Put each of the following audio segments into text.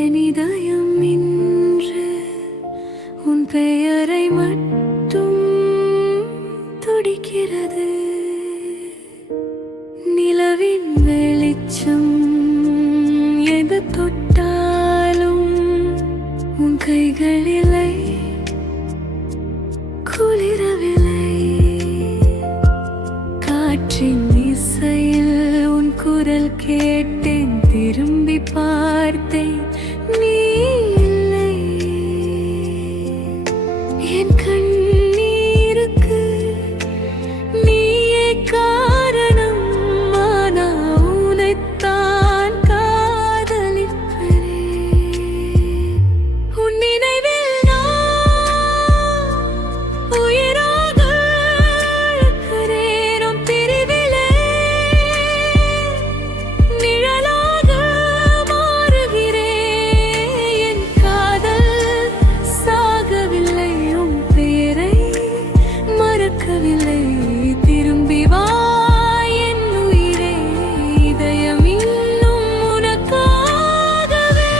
என் இதயம் இன்று உன் பெயரை மட்டும் துடிக்கிறது. நிலவின் வெளிச்சம் எது தொட்டாலும் உன் கைகளிலே குளிரவில்லை. காற்றின் இசையில் உன் குரல் கேட்டேன், திரும்பி பார்த்தேன், நீ இல்லை. என் கண்ணீருக்கு நீயே காரணம், ஆனால் உன்னைத்தான் காதலிக்கிறேன். உன் நினைவில் நான் உயிராக இருக்கிறேன். உன் பிரிவிலே நிழலாக மாறுகிறேன். என் காதல் சாகவில்லை, உன் பெயரை மறக்கவில்லை. திரும்பி வா என் உயிரே, இதயம் இன்னும் உனக்காகவே.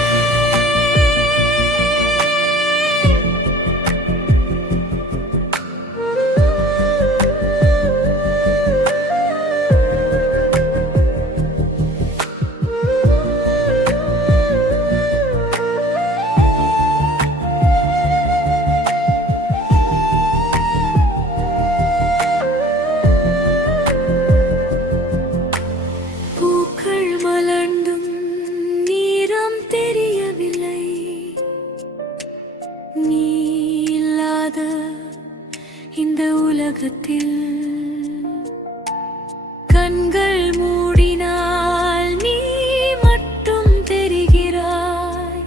பூக்கள் மலர்ந்தும் நீரம் தெரியவில்லை. நீ இல்லாத இந்த உலகத்தில் கண்கள் மூடினால் நீ மட்டும் தெரிகிறாய்.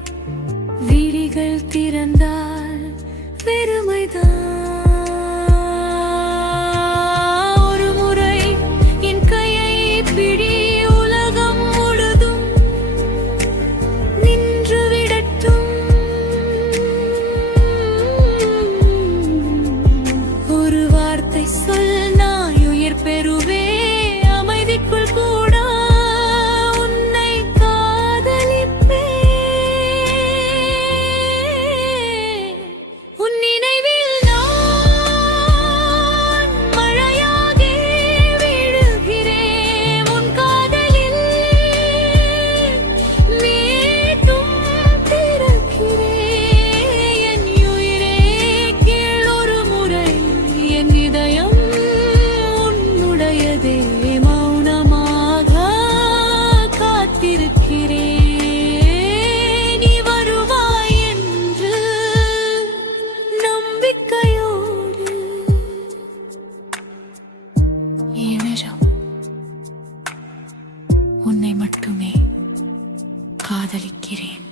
விழிகள் திறந்தால் வெறுமைதான். ஒரு முறை என் கையை பிடி, உலகம் முழுதும் நின்று விடட்டும். ஒரு வார்த்தை சொல், நான் உயிர் பெறுவே. அமைதிக்குள் கூட உன்னை காதலிப்பேன். உன் நினைவில் நான் மழையாகி விழுகிறேன். உன் காதலில் மீண்டும் பிறக்கிறேன். என் உயிரே கேள் ஒரு முறை, என் இதயம் உன்னுடையதே. மௌனமாக காத்திருக்கிறேன், நீ வருவாய் என்று நம்பிக்கையோடு. ஏனென்றால் உன்னை மட்டுமே காதலிக்கிறேன்.